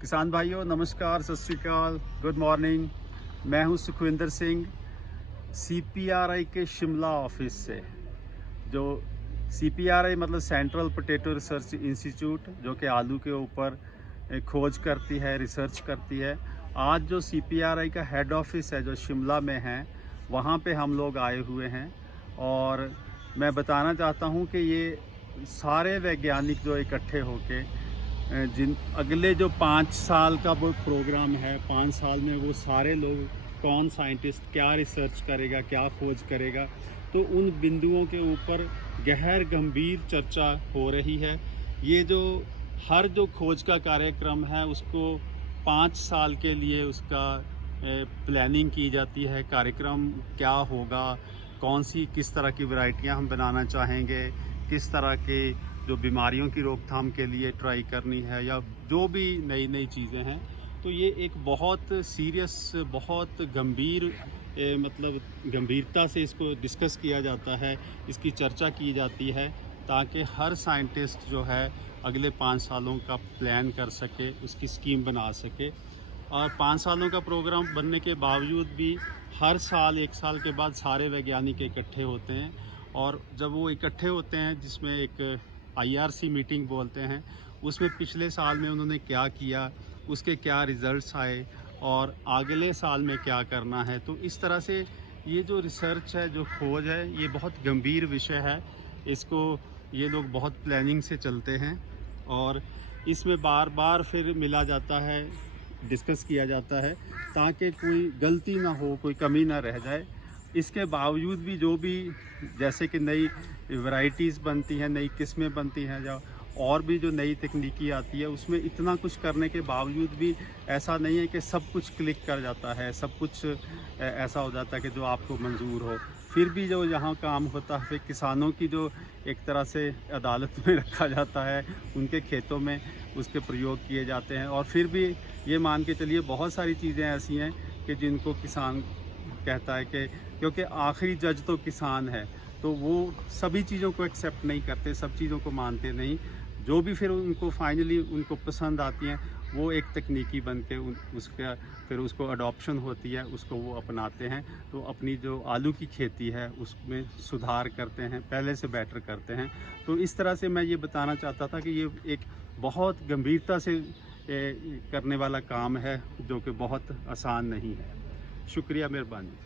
किसान भाइयों नमस्कार, सत श्री अकाल, गुड मॉर्निंग। मैं हूं सुखविंदर सिंह, CPRI के शिमला ऑफिस से। जो CPRI मतलब सेंट्रल पोटैटो रिसर्च इंस्टीट्यूट, जो कि आलू के ऊपर खोज करती है, रिसर्च करती है। आज जो CPRI का हेड ऑफिस है जो शिमला में है, वहाँ पे हम लोग आए हुए हैं और मैं बताना चाहता हूँ कि ये सारे वैज्ञानिक जो इकट्ठे होके जिन अगले जो 5 साल का वो प्रोग्राम है, 5 साल में वो सारे लोग कौन साइंटिस्ट क्या रिसर्च करेगा, क्या खोज करेगा, तो उन बिंदुओं के ऊपर गहर गंभीर चर्चा हो रही है। ये जो हर जो खोज का कार्यक्रम है उसको 5 साल के लिए उसका प्लानिंग की जाती है। कार्यक्रम क्या होगा, कौन सी किस तरह की वैरायटियां हम बनाना चाहेंगे, किस तरह के जो बीमारियों की रोकथाम के लिए ट्राई करनी है, या जो भी नई नई चीज़ें हैं। तो ये एक बहुत सीरियस, बहुत गंभीर मतलब गंभीरता से इसको डिस्कस किया जाता है, इसकी चर्चा की जाती है, ताकि हर साइंटिस्ट जो है अगले 5 सालों का प्लान कर सके, उसकी स्कीम बना सके। और 5 सालों का प्रोग्राम बनने के बावजूद भी हर साल 1 साल के बाद सारे वैज्ञानिक इकट्ठे होते हैं। और जब वो इकट्ठे होते हैं, जिसमें एक IRC मीटिंग बोलते हैं, उसमें पिछले साल में उन्होंने क्या किया, उसके क्या रिज़ल्ट्स आए और अगले साल में क्या करना है। तो इस तरह से ये जो रिसर्च है, जो खोज है, ये बहुत गंभीर विषय है। इसको ये लोग बहुत प्लानिंग से चलते हैं और इसमें बार बार फिर मिला जाता है, डिस्कस किया जाता है, ताकि कोई गलती ना हो, कोई कमी ना रह जाए। इसके बावजूद भी जो भी जैसे कि नई वैरायटीज़ बनती हैं, नई किस्में बनती हैं, या और भी जो नई तकनीकी आती है, उसमें इतना कुछ करने के बावजूद भी ऐसा नहीं है कि सब कुछ क्लिक कर जाता है, सब कुछ ऐसा हो जाता है कि जो आपको मंजूर हो। फिर भी जो यहाँ काम होता है, फिर किसानों की जो एक तरह से अदालत में रखा जाता है, उनके खेतों में उसके प्रयोग किए जाते हैं। और फिर भी ये मान के चलिए बहुत सारी चीज़ें ऐसी हैं कि जिनको किसान कहता है कि क्योंकि आखिरी जज तो किसान है, तो वो सभी चीज़ों को एक्सेप्ट नहीं करते, सब चीज़ों को मानते नहीं। जो भी फिर उनको फाइनली उनको पसंद आती हैं, वो एक तकनीकी बन के उसका फिर उसको अडॉप्शन होती है, उसको वो अपनाते हैं। तो अपनी जो आलू की खेती है उसमें सुधार करते हैं, पहले से बेटर करते हैं। तो इस तरह से मैं ये बताना चाहता था कि ये एक बहुत गंभीरता से करने वाला काम है, जो कि बहुत आसान नहीं है। शुक्रिया, मेहरबानी।